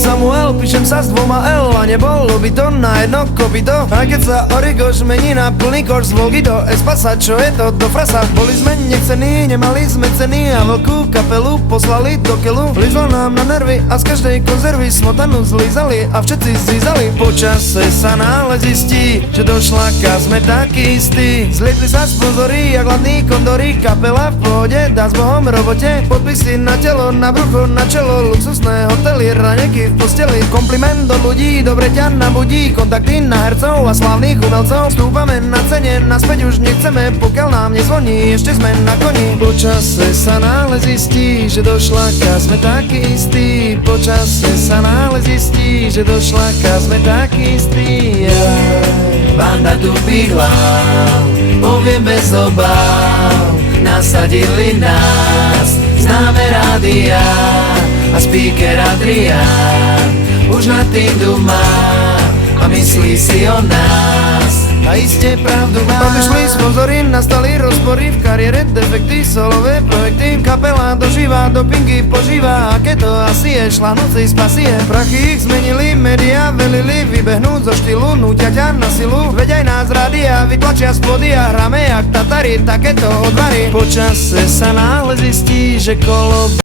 Samuel, píšem sa s dvoma L a nebolo by to na jedno kopito. A keď sa Origoš mení na plný koš z Volgy do Espasa, čo je to do frasa? Boli sme nechcení, nemali sme ceny a veľkú kapelu poslali do keľu. Lizlo nám na nervy a z každej konzervy smotanu zlízali a všetci zízali. Po čase sa náhle zistí, že do šlaka sme takí istí. Zlietli sa sponzory a hladný kondory, kapela v pohode, dá s Bohom robote. Podpisy na telo, na brucho, na čelo, luxusné hotely, raňeky v posteli. Kompliment od ľudí, dobre ťa nabudí. Kontakty na hercov a slávnych umelcov. Stúpame na cene, naspäť už nechceme, pokiaľ nám nezvoní, ešte sme na koni. Po čase sa náhle zistí, že do šlaka sme takí istí. Po čase sa náhle zistí, že do šlaka sme takí istí. Banda tupých hlav, poviem bez obáv, nasadili nás známe rádia a speaker Adrián už nad tým dumá a myslí si o nás. A iste pravdu má. Odišli sponzory, nastali rozpory v kariére, defekty, solové projekty. Kapela dožíva, dopingy požíva, a keď to asi je, šla noci z pasie. Prachy ich zmenili, média velili vybehnúť zo štýlu, nútia ťa na silu. Veď aj nás rádia vytlačia z pódia, hráme jak Tatari, takéto odvary. Po čase sa náhle zistí, že kolo